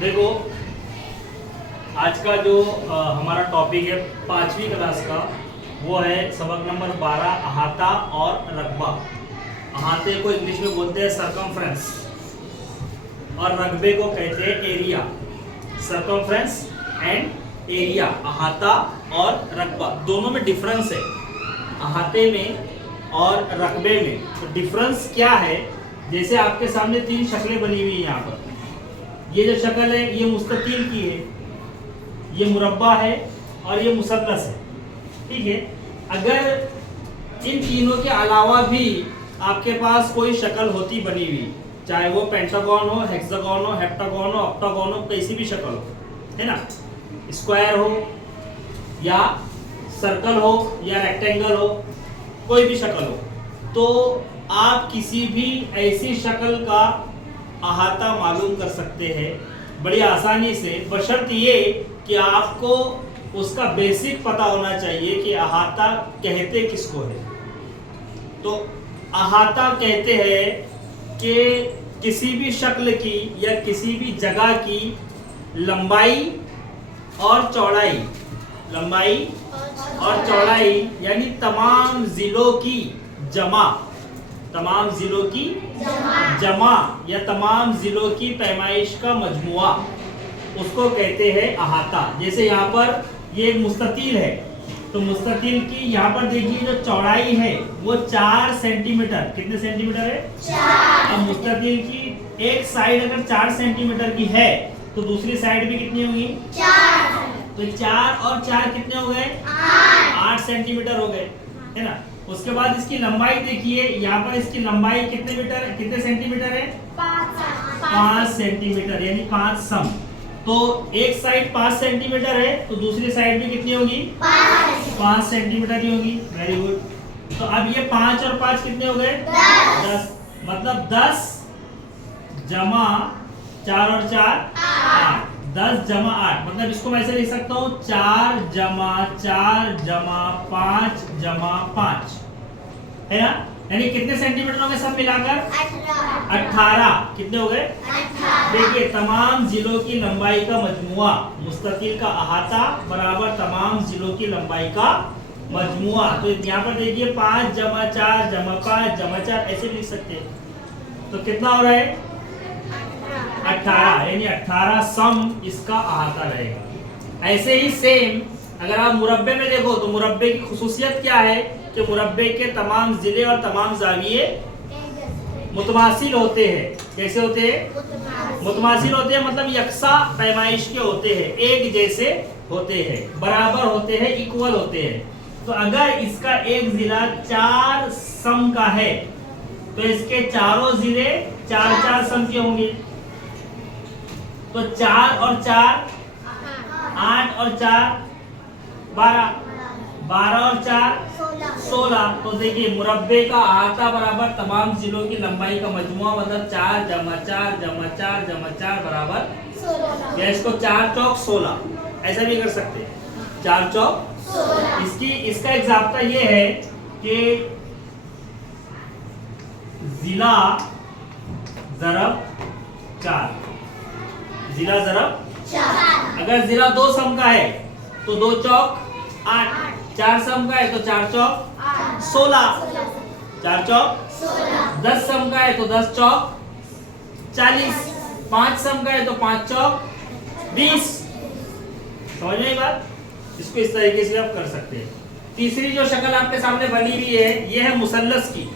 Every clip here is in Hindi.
देखो, आज का जो हमारा टॉपिक है 5वीं क्लास का, वो है सबक नंबर 12, अहाता और रकबा। अहाते को इंग्लिश में बोलते हैं सरकमफ्रेंस और रकबे को कहते हैं एरिया। सरकमफ्रेंस एंड एरिया, अहाता और रकबा दोनों में डिफरेंस है। अहाते में और रकबे में तो डिफरेंस क्या है? जैसे आपके सामने 3 शक्लें बनी हुई है। यहाँ पर ये जो शक्ल है ये मुस्ततील की है, ये मुरब्बा है और ये मुसल्लस है। ठीक है, अगर इन तीनों के अलावा भी आपके पास कोई शक्ल होती बनी हुई, चाहे वो पेंटागन हो, हेक्सागन हो, हेप्टागन हो, ऑक्टागन हो, कैसी भी शक्ल हो, है ना, स्क्वायर हो या सर्कल हो या रेक्टेंगल हो, कोई भी शक्ल हो, तो आप किसी भी ऐसी शक्ल का अहाता मालूम कर सकते हैं बड़ी आसानी से, बशर्त ये कि आपको उसका बेसिक पता होना चाहिए कि अहाता कहते किसको है। तो अहाता कहते हैं कि किसी भी शक्ल की या किसी भी जगह की लंबाई और चौड़ाई, लंबाई और चौड़ाई यानी तमाम जिलों की जमा, तमाम जिलों की जमा या तमाम जिलों की पैमाइश का मजमुआ, उसको कहते हैं अहाता। जैसे यहाँ पर ये मुस्ततील है, तो मुस्ततील की यहाँ पर देखिए जो चौड़ाई है वो 4 सेंटीमीटर, कितने सेंटीमीटर है? 4। अब मुस्ततील की एक साइड अगर 4 सेंटीमीटर की है तो दूसरी साइड भी कितनी होगी? 4। तो 4 और 4 कितने हो गए? 8 सेंटीमीटर हो गए, है ना। उसके बाद इसकी लंबाई देखिए, यहाँ पर इसकी लंबाई कितने मीटर, कितने सेंटीमीटर है? 5 सेंटीमीटर, यानी 5 सम। तो एक साइड 5 सेंटीमीटर है तो दूसरी साइड भी कितनी होगी? 5 सेंटीमीटर ही होगी। Very good. तो अब ये 5 और 5 कितने हो गए? 10। मतलब 10 जमा 4 और 4 8, 10 जमा 8। मतलब इसको मैं ऐसे लिख सकता हूँ 4 जमा 4 जमा 5 जमा 5, है ना। यानी कितने सेंटीमीटर हो गए सब मिलाकर? 18। कितने हो गए? 18। देखिए, तमाम जिलों की लंबाई का मजमुआ, मुस्ततील का अहाता बराबर तमाम जिलों की लंबाई का मजमुआ। तो यहाँ पर देखिए 5 जमा 4 जमा 5 जमा 4 ऐसे लिख सकते हैं। तो कितना हो रहा है? 18, यानी 18 सम इसका अहाता रहेगा। ऐसे ही सेम अगर आप मुरब्बे में देखो तो मुरब्बे की खुसूसियत क्या है कि मुरब्बे के तमाम जिले और तमाम जाविये मुतमासिल होते हैं। कैसे होते हैं? मुतमासिल होते हैं, मतलब यकसा पैमाइश के होते हैं, एक जैसे होते हैं, बराबर होते हैं, इक्वल होते हैं। तो अगर इसका एक जिला 4 सम का है तो इसके चारों जिले 4-4 सम के होंगे। तो 4 और 4 8 और 4 12, 12 और 4 16। तो देखिए मुरब्बे का अहाता बराबर तमाम जिलों की लंबाई का मजमुआ, मतलब 4 जमा 4 जमा 4 जमा 4 बराबर 16। या इसको 4 चौक 16 ऐसा भी कर सकते हैं, 4 चौक 16। इसका एक ज़ाब्ता ये है कि जिला ज़रब 4, जिला ज़रब 4। अगर जिला 2 सम का है तो 2 चौक 8, 4 सम का है तो 4 चौक 16, 4 चौक 10 सम का है तो 10 चौक 40, 5 सम का है तो 5 चौक 20। समझ में बात? इसको इस तरीके से आप कर सकते हैं। तीसरी जो शक्ल आपके सामने बनी हुई है ये है मुसल्लस की।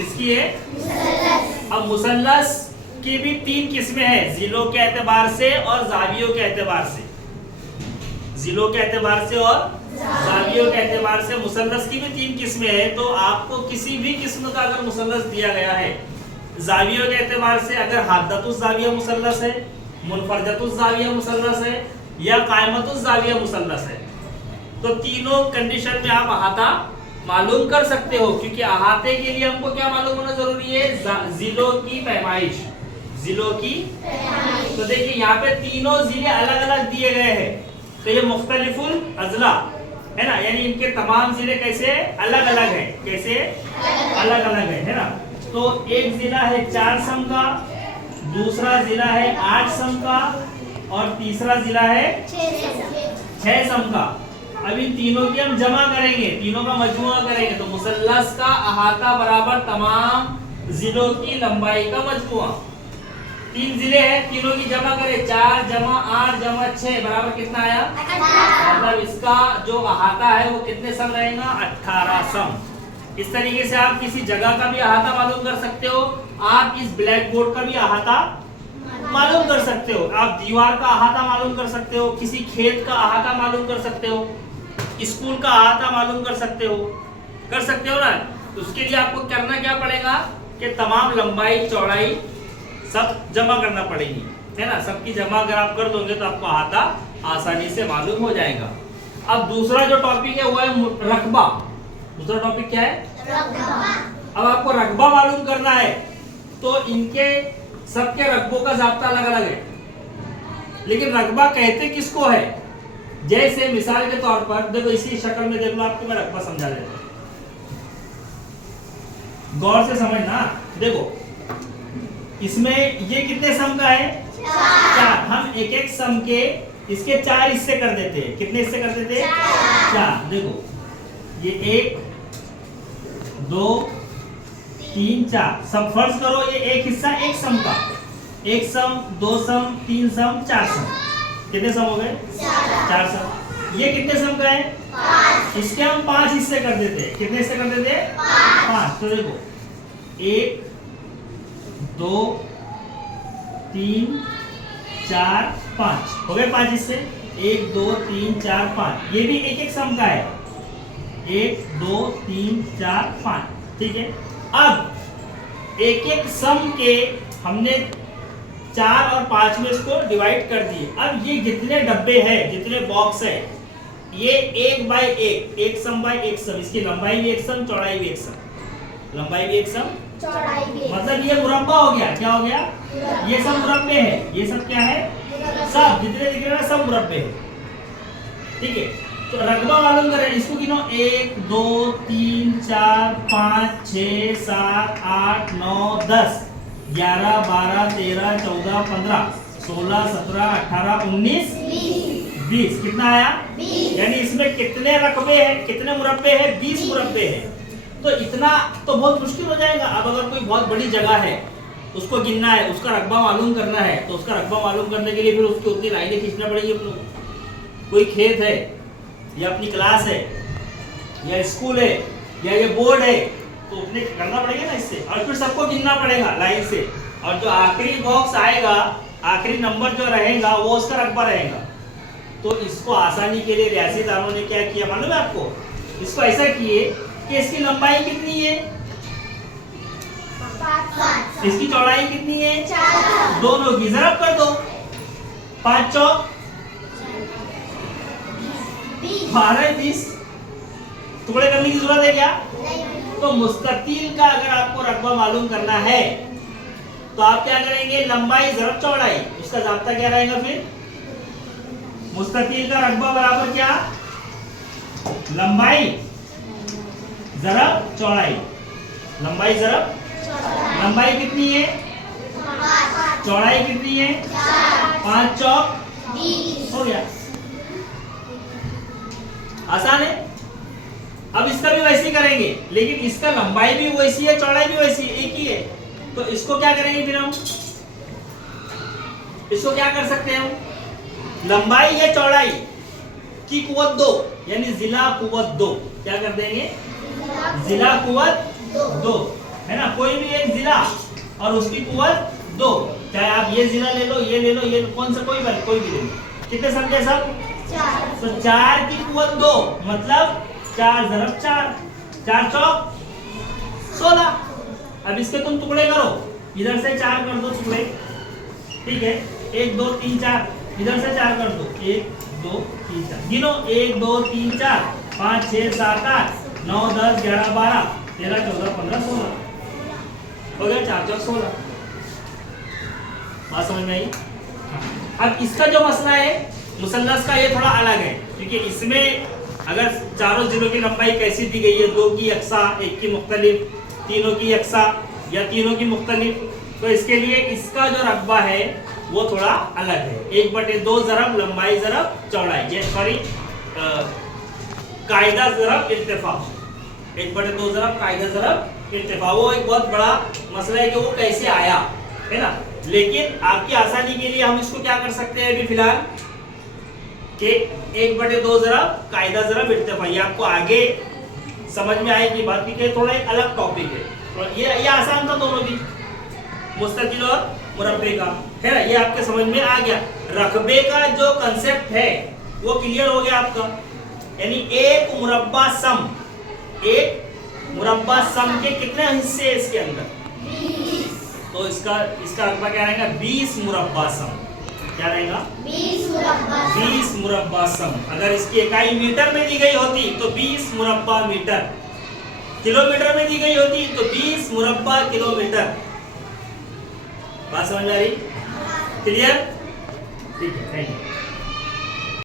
इसकी है मुसल्लस। अब मुसल्लस की भी 3 किस्में हैं, जिलों के एतबार से और जावियों के एतबार से। जिलों के एतबार से और जावियों के एतबार से मुसल्लस की भी 3 किस्में हैं। तो आपको किसी भी किस्म का अगर मुसल्लस दिया गया है, जावियों के एतबार से अगर हादतुस जाविया मुसल्लस है, मुनफरजतुस जाविया मुसल्लस है या कायमतुस जाविया मुसल्लस है, तो तीनों कंडीशन में आप अहाता मालूम कर सकते हो। क्योंकि अहाते के लिए हमको क्या मालूम होना जरूरी है? जिलों की पैमाइश, जिलों की। तो देखिए यहाँ पे तीनों जिले अलग अलग दिए गए हैं, तो ये मुख्तलिफुल अजला है ना, यानी इनके तमाम जिले कैसे अलग अलग है, कैसे अलग अलग है ना। तो एक जिला है 4 सम का, दूसरा जिला है 8 सम का और तीसरा जिला है 6 सम का। अब इन तीनों की हम जमा करेंगे, तीनों का मजमुआ करेंगे, तो मुसल्लस का अहाता बराबर तमाम जिलों की लंबाई का मजमुआ। 3 जिले हैं, तीनों की जमा करें, 4 जमा 8 जमा 6 बराबर कितना आया? मतलब इसका जो अहाता है वो कितने सम रहेगा? 18 सम। इस तरीके से आप किसी जगह का भी अहाता मालूम कर सकते हो, आप इस ब्लैक बोर्ड का भी अहाता मालूम कर सकते हो, आप दीवार का अहाता मालूम कर सकते हो, किसी खेत का अहाता मालूम कर सकते हो, स्कूल का अहाता मालूम कर सकते हो ना। तो उसके लिए आपको करना क्या पड़ेगा कि तमाम लंबाई चौड़ाई सब जमा करना पड़ेगी, है ना। सबकी जमा अगर आप कर दोगे तो आपको अहाता आसानी से मालूम हो जाएगा। अब दूसरा जो टॉपिक है वो है रकबा। दूसरा टॉपिक क्या है? रकबा। अब आपको रकबा मालूम करना है, तो इनके सबके रकबों का ज़ाब्ता अलग अलग है, लेकिन रकबा कहते किसको है? जैसे मिसाल के तौर पर देखो, इसी शक्ल में देख लो, आपको मैं रकबा समझा देता हूं, गौर से समझना। देखो इसमें ये कितने सम का है? 4। हम एक एक सम के इसके 4 हिस्से कर देते हैं। कितने हिस्से कर देते हैं? 4। देखो ये 1 2 3 4 सब फर्ज करो, ये एक हिस्सा एक सम का, 1 सम 2 सम 3 सम 4 सम। कितने सम हो गए? 4 सम। ये कितने सम का है? 5। इसके हम 5 हिस्से कर देते हैं। कितने हिस्से कर देते हैं? 5। तो देखो 1 2 3 4 5 हो गए 5 हिस्से। 1 2 3 4 5, ये भी एक एक सम का है, 1 2 3 4 5, ठीक है। अब एक एक सम के हमने 4 और 5 में इसको डिवाइड कर दिए। अब ये जितने डब्बे हैं, जितने बॉक्स है, ये 1 बाय 1, एक सम बाय एक सम, इसकी लंबाई भी एक सम चौड़ाई भी एक सम, लंबाई भी एक सम चौड़ाई भी, मतलब ये मुरब्बा हो गया। क्या हो गया? ये सब मुरब्बे है, ये सब क्या है? सब जितने दिख रहे हैं सब मुरब्बे है, ठीक है। तो रकबा मालूम करें, इसको गिनो, 1 2 3 4 5 6 7 8 9 10 11 12 13 14 15 16 17 18 19 20। कितना आया? 20। यानी इसमें कितने रकबे हैं, कितने मुरब्बे हैं? 20 मुरब्बे हैं। तो इतना तो बहुत मुश्किल हो जाएगा। अब अगर कोई बहुत बड़ी जगह है, उसको गिनना है, उसका रकबा मालूम करना है, तो उसका रकबा मालूम करने के लिए फिर उसकी उतनी लाइनें खींचना पड़ेगी अपने को। कोई खेत है या अपनी क्लास है या स्कूल है या ये बोर्ड है, तो उतने करना पड़ेगा ना इससे, और फिर सबको गिनना पड़ेगा लाइन से, और जो आखिरी बॉक्स आएगा, आखिरी नंबर जो रहेगा वो उसका रकबा रहेगा। तो इसको आसानी के लिए रियासतदारों ने क्या किया मालूम है आपको? इसको ऐसा किए कि इसकी लंबाई कितनी है? 5। इसकी चौड़ाई कितनी है? 4। दोनों की ज़रब कर दो, 5 चौक 12 20, टुकड़े करने की जरूरत है क्या? तो मुस्ततील का अगर आपको रकबा मालूम करना है तो आप क्या करेंगे? लंबाई ज़रब चौड़ाई, उसका ज़ाब्ता क्या रहेगा फिर? मुस्ततील का रकबा बराबर क्या? लंबाई ज़रब चौड़ाई, लंबाई ज़रब, लंबाई कितनी है? 5। चौड़ाई कितनी है? 5 चौक 20 हो गया। आसान है। अब इसका भी वैसे ही करेंगे, लेकिन इसका लंबाई भी वैसी है, चौड़ाई भी वैसी है, एक ही है। तो इसको क्या करेंगे फिर हम? इसको क्या कर सकते हैं हम? लंबाई या चौड़ाई की कुव्वत 2, यानी जिला कुव्वत 2, क्या कर देंगे? जिला कुव्वत 2, है ना। कोई भी एक जिला और उसकी कुव्वत 2, चाहे आप ये जिला ले लो, ये ले लो, ये कौन सा कोई भी ले लो। कितने समझे सब? 4। तो 4 की कुव्वत 2 मतलब 4 ज़रब 4, 4 चौक 16। अब इसके तुम टुकड़े करो, इधर से 4 कर दो टुकड़े, ठीक है। 1 2 3 4, इधर से 4 कर दो, 1 2 3 4, गिनो 1 2 3 4 5 6 7 8 9 10 11 12 13 14 15 16 हो गया, 4 चौक 16। बात समझ में आई? अब इसका जो मसला है मुसल्लस का, ये थोड़ा अलग है, क्योंकि इसमें अगर चारों जिलों की लंबाई कैसी दी गई है, 2 की यकसा, 1 की मुख्तलिफ, तीनों की यकसा या तीनों की मुख्तलिफ, तो इसके लिए इसका जो रकबा है वो थोड़ा अलग है। 1/2 ज़रब लंबाई ज़रब चौड़ाई, ये सॉरी कायदा ज़रब इर्तिफा। 1/2 ज़रब कायदा ज़रब इर्तिफा, वो एक बहुत बड़ा मसला है कि वो कैसे आया, है ना। लेकिन आपकी आसानी के लिए हम इसको क्या कर सकते हैं अभी फिलहाल कि 1/2 ज़रब कायदा ज़रब इर्तिफा, ये आपको आगे समझ में आएगी बात की। थोड़ा एक अलग टॉपिक है, तो ये आसान था दोनों भी, मुस्ततिल और मुरब्बे का, है ना। ये आपके समझ में आ गया। रकबे का जो कंसेप्ट है वो क्लियर हो गया आपका, यानी एक मुरब्बा सम के कितने हिस्से हैं इसके अंदर, तो इसका रकबा क्या रहेगा 20 मुरब्बा सम। क्या रहेगा 20 मुरब्बा सम। अगर इसकी इकाई मीटर में दी गई होती तो 20 मुरब्बा मीटर, किलोमीटर में दी गई होती तो 20 मुरब्बा किलोमीटर। बात समझ में आ रही? क्लियर? ठीक है, थैंक यू।